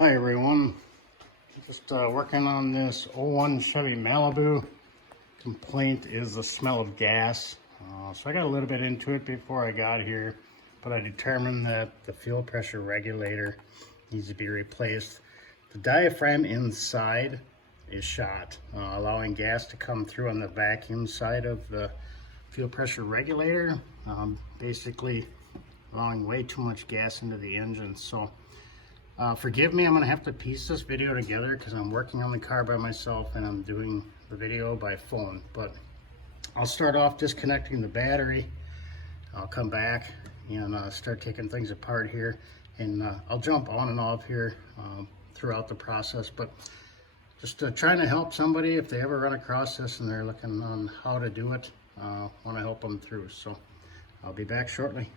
Hi everyone, just working on this '01 Chevy Malibu. Complaint is the smell of gas. So I got a little bit into it before I got here, but I determined that the fuel pressure regulator needs to be replaced. The diaphragm inside is shot, allowing gas to come through on the vacuum side of the fuel pressure regulator, basically allowing way too much gas into the engine. So forgive me, I'm going to have to piece this video together because I'm working on the car by myself and I'm doing the video by phone. But I'll start off disconnecting the battery. I'll come back and start taking things apart here. And I'll jump on and off here throughout the process. But just trying to help somebody if they ever run across this and they're looking on how to do it. Want to help them through. So I'll be back shortly.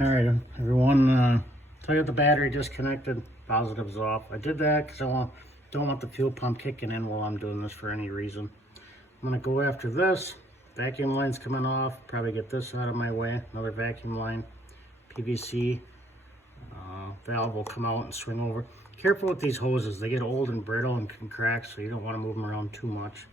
All right, everyone. So I got the battery disconnected, positive's off. I did that because I don't want the fuel pump kicking in while I'm doing this for any reason. I'm gonna go after this. Vacuum line's coming off. Probably get this out of my way. Another vacuum line. PVC valve will come out and swing over. Careful with these hoses. They get old and brittle and can crack, so you don't want to move them around too much.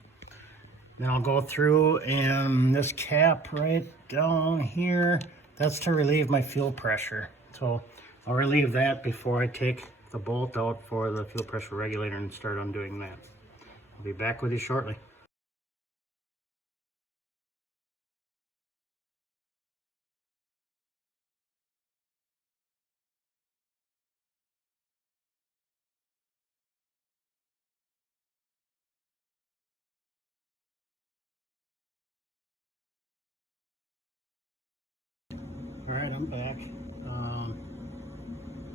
Then I'll go through and this cap right down here, that's to relieve my fuel pressure. So I'll relieve that before I take the bolt out for the fuel pressure regulator and start undoing that. I'll be back with you shortly. All right, I'm back.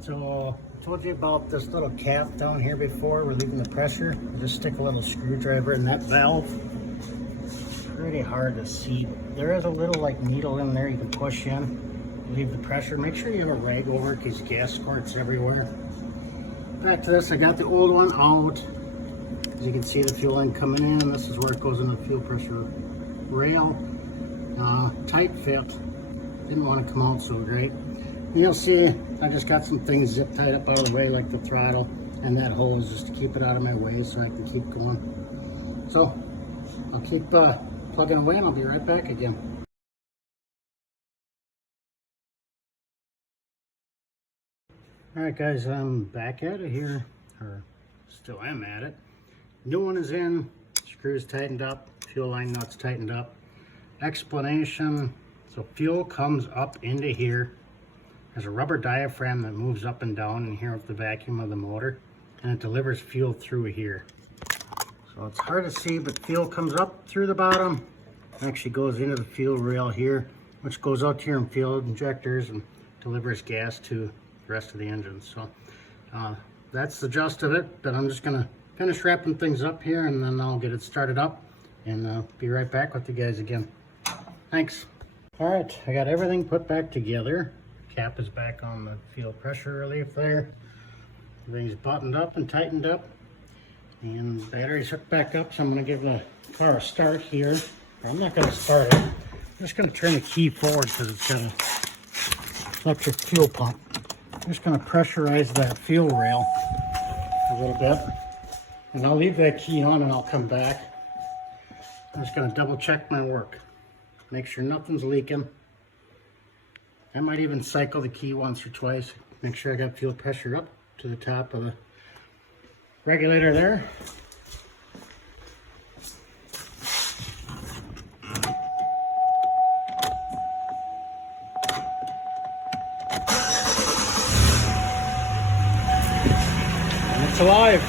So I told you about this little cap down here before, relieving the pressure. I just stick a little screwdriver in that valve. It's pretty hard to see. There is a little like needle in there you can push in, relieve the pressure. Make sure you have a rag over it because gas squirts everywhere. Back to this, I got the old one out. As you can see, the fuel line coming in. This is where it goes in the fuel pressure rail. Tight fit. Didn't want to come out so great. You'll see I just got some things zip tied up out of the way, like the throttle and that hose, just to keep it out of my way so I can keep going. So I'll keep plugging away and I'll be right back again. Alright guys, I'm back at it here, or still am at it. New one is in, screws tightened up, fuel line nuts tightened up. Explanation, so fuel comes up into here. There's a rubber diaphragm that moves up and down in here with the vacuum of the motor, and it delivers fuel through here. So it's hard to see, but fuel comes up through the bottom, actually goes into the fuel rail here, which goes out to your fuel injectors and delivers gas to the rest of the engine. So that's the gist of it, but I'm just gonna finish wrapping things up here and then I'll get it started up and be right back with you guys again. Thanks. All right, I got everything put back together. Cap is back on the fuel pressure relief there. Everything's buttoned up and tightened up. And the battery's hooked back up, so I'm going to give the car a start here. I'm not going to start it. I'm just going to turn the key forward because it's got an electric fuel pump. I'm just going to pressurize that fuel rail a little bit. And I'll leave that key on and I'll come back. I'm just going to double check my work. Make sure nothing's leaking. I might even cycle the key once or twice. Make sure I got fuel pressure up to the top of the regulator there. And it's alive.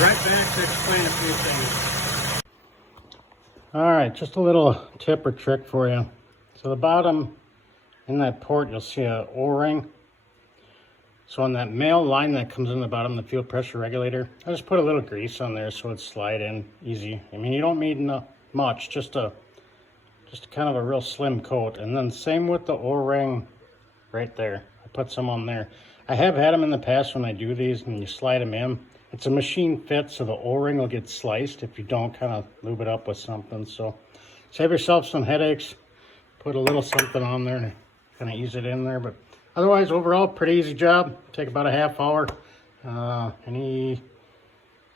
Right back to explain a few things. All right, just a little tip or trick for you. So the bottom in that port, you'll see a O-ring. So on that male line that comes in the bottom of the fuel pressure regulator, I just put a little grease on there so it slide in easy. I mean, you don't need much, just kind of a real slim coat. And then same with the O-ring right there. I put some on there. I have had them in the past when I do these and you slide them in. It's a machine fit, so the O-ring will get sliced if you don't kind of lube it up with something. So save yourself some headaches. Put a little something on there kind of ease it in there. But otherwise, overall, pretty easy job. Take about a half hour.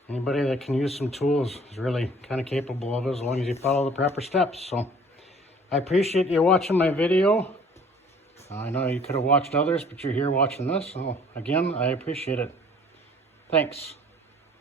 Anybody that can use some tools is really kind of capable of it as long as you follow the proper steps. So I appreciate you watching my video. I know you could have watched others, but you're here watching this. So again, I appreciate it. Thanks.